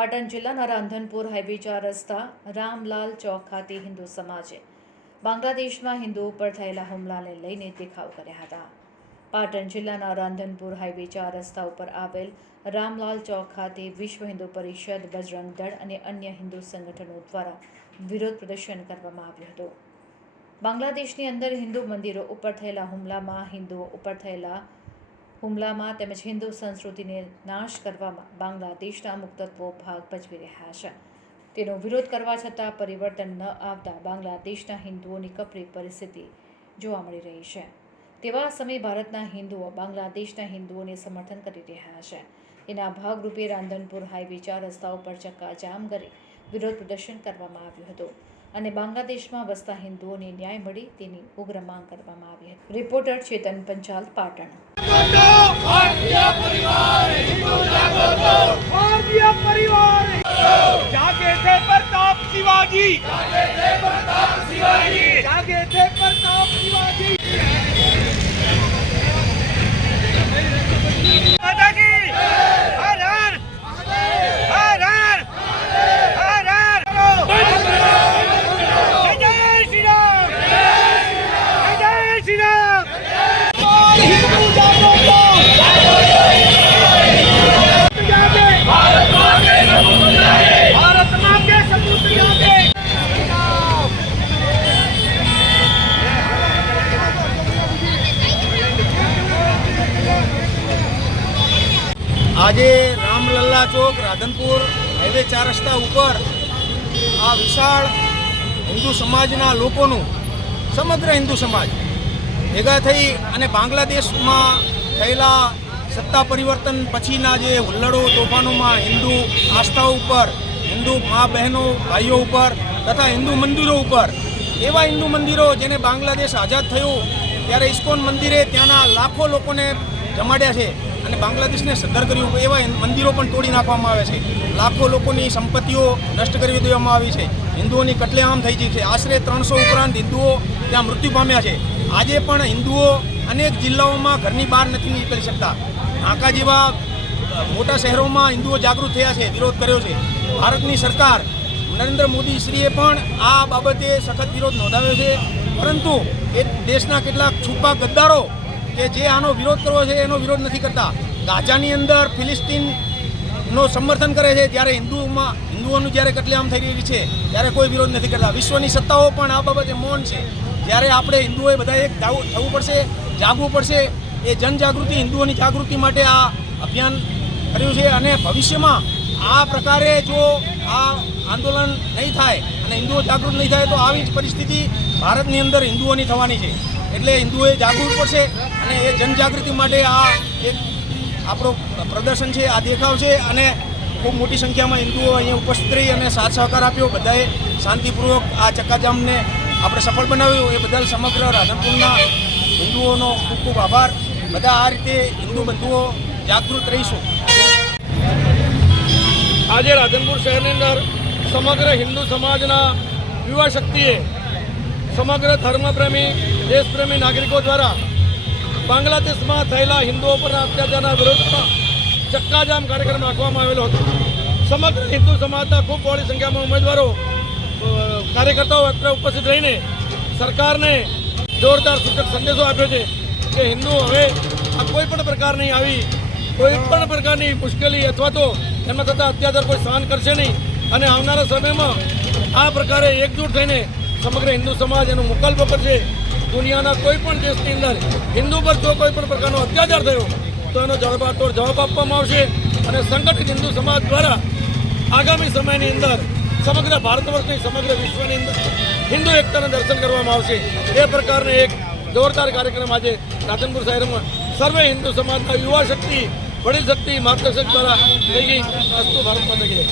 પાટણ જિલ્લાના રાંધનપુર હાઈવે ચાર રસ્તા રામલાલ ચોક ખાતે હિન્દુ સમાજે બાંગ્લાદેશમાં હિન્દુ ઉપર થયેલા હુમલાને લઈને દેખાવ કર્યા હતા. પાટણ જિલ્લાના રાંધનપુર હાઈવે ચાર રસ્તા ઉપર આવેલ રામલાલ ચોક ખાતે વિશ્વ હિન્દુ પરિષદ, બજરંગ દળ અને અન્ય હિન્દુ સંગઠનો દ્વારા વિરોધ પ્રદર્શન કરવામાં આવ્યું હતું. બાંગ્લાદેશની અંદર હિન્દુ મંદિરો ઉપર થયેલા હુમલામાં હિન્દુઓ ઉપર થયેલા હુમલામાં તેમજ હિન્દુ સંસ્કૃતિને નાશ કરવામાં બાંગ્લાદેશના મુક્તત્વો ભાગ ભજવી રહ્યા છે. તેનો વિરોધ કરવા છતાં પરિવર્તન ન આવતા બાંગ્લાદેશના હિન્દુઓની કપરી પરિસ્થિતિ જોવા મળી રહી છે. તેવા સમયે ભારતના હિન્દુઓ બાંગ્લાદેશના હિન્દુઓને સમર્થન કરી રહ્યા છે. તેના ભાગરૂપે રાંધનપુર હાઈવે ચાર રસ્તા ઉપર ચક્કાજામ કરી વિરોધ પ્રદર્શન કરવામાં આવ્યું હતું અને બાંગ્લાદેશમાં વસતા હિન્દુઓને ન્યાય મળે તેની ઉગ્ર માંગ કરવામાં આવી હતી. રિપોર્ટર ચેતન પંચાલ પાટણ ભારતીય પરિવાર જાગે છે પ્રતાપ શિવાજી. જાગે છે પ્રતાપ શિવાજી. જાગે છે પ્રતાપ શિવાજી. માતા આજે રામલલ્લા ચોક, રાધનપુર હાઈવે ચાર રસ્તા ઉપર આ વિશાળ હિન્દુ સમાજના લોકોનું, સમગ્ર હિન્દુ સમાજ ભેગા થઈ અને બાંગ્લાદેશમાં થયેલા સત્તા પરિવર્તન પછીના જે હુલ્લડો, તોફાનોમાં હિન્દુ આસ્થા ઉપર, હિન્દુ મા બહેનો, ભાઈઓ ઉપર તથા હિન્દુ મંદિરો ઉપર, એવા હિન્દુ મંદિરો જેને બાંગ્લાદેશ આઝાદ થયું, ત્યારે ઇસ્કોન મંદિરે ત્યાંના લાખો લોકોને જમાડ્યા છે. અને બાંગ્લાદેશને સદ્ધર કર્યું એવા મંદિરો પણ તોડી નાખવામાં આવે છે. લાખો લોકોની સંપત્તિઓ નષ્ટ કરી દેવામાં આવી છે. હિન્દુઓની કટલેઆમ થઈ ગઈ છે. આશરે ત્રણસો ઉપરાંત હિન્દુઓ ત્યાં મૃત્યુ પામ્યા છે. આજે પણ હિન્દુઓ અનેક જિલ્લાઓમાં ઘરની બહાર નથી નીકળી શકતા. ઢાંકા જેવા મોટા શહેરોમાં હિન્દુઓ જાગૃત થયા છે, વિરોધ કર્યો છે. ભારતની સરકાર નરેન્દ્ર મોદી શ્રીએ પણ આ બાબતે સખત વિરોધ નોંધાવ્યો છે. પરંતુ એ દેશના કેટલાક છુપા ગદ્દારો કે જે આનો વિરોધ કરવો છે એનો વિરોધ નથી કરતા. ગાઝાની અંદર ફિલિસ્તીન નો સમર્થન કરે છે જ્યારે હિન્દુઓમાં હિન્દુઓનું જ્યારે કટલેઆમ થઈ રહી છે, ત્યારે કોઈ વિરોધ નથી કરતા. વિશ્વની સત્તાઓ પણ આ બાબતે મૌન છે. જ્યારે આપણે હિન્દુઓએ બધા એક થવું પડશે, જાગવું પડશે, એ જનજાગૃતિ, હિન્દુઓની જાગૃતિ માટે આ અભિયાન કર્યું છે અને ભવિષ્યમાં આ પ્રકારે જો આ આંદોલન નહીં થાય અને હિન્દુઓ જાગૃત નહીં થાય તો આવી જ પરિસ્થિતિ ભારતની અંદર હિન્દુઓની થવાની છે. એટલે હિન્દુઓએ જાગવું પડશે અને એ જનજાગૃતિ માટે આ એક આપણો પ્રદર્શન છે, આ દેખાવ છે અને ખૂબ મોટી સંખ્યામાં હિન્દુઓ અહીંયા ઉપસ્થિત રહી અને સાથ સહકાર આપ્યો. બધાએ શાંતિપૂર્વક આ ચક્કાજામને આપણે સફળ બનાવ્યું. એ બદલ સમગ્ર રાધનપુરના હિન્દુઓનો ખૂબ ખૂબ આભાર. બધા આ રીતે હિન્દુ બંધુઓ જાગૃત રહીશું. આજે રાધનપુર શહેરની અંદર સમગ્ર હિન્દુ સમાજના યુવા શક્તિએ સમગ્ર ધર્મપ્રેમી, દેશપ્રેમી નાગરિકો દ્વારા બાંગ્લાદેશમાં થયેલા હિન્દુઓ પરના અત્યાચારના વિરોધમાં ચક્કાજામ કાર્યક્રમ રાખવામાં આવેલો હતો. સમગ્ર હિન્દુ સમાજના ખૂબ બહોળી સંખ્યામાં ઉમેદવારો કાર્યકર્તાઓ અત્રે ઉપસ્થિત રહીને સરકારને જોરદાર સૂચક સંદેશો આપ્યો છે કે હિન્દુ હવે આ કોઈ પણ પ્રકારની આવી, કોઈ પણ પ્રકારની મુશ્કેલી અથવા તો એમાં થતા અત્યાચાર કોઈ સહન કરશે નહીં. અને આવનારા સમયમાં આ પ્રકારે એકજૂટ થઈને સમગ્ર હિન્દુ સમાજ એનો મુકલ્પ કરશે. દુનિયાના કોઈ પણ દેશની અંદર હિન્દુ પર જો કોઈ પણ પ્રકારનો અત્યાચાર થયો, તો એનો જવાબાતોડ જવાબ આપવામાં આવશે અને સંગઠિત હિન્દુ સમાજ દ્વારા આગામી સમયની અંદર સમગ્ર ભારત વર્ષની સમગ્ર વિશ્વની અંદર હિન્દુ એકતાના દર્શન કરવામાં આવશે. એ પ્રકારનો એક જોરદાર કાર્યક્રમ આજે રાધનપુર શહેરમાં સર્વે હિન્દુ સમાજના યુવા શક્તિ, વડી શક્તિ, માર્ગદર્શક દ્વારા થઈ ગઈ. અસ્તુ ભારતમાં થઈ.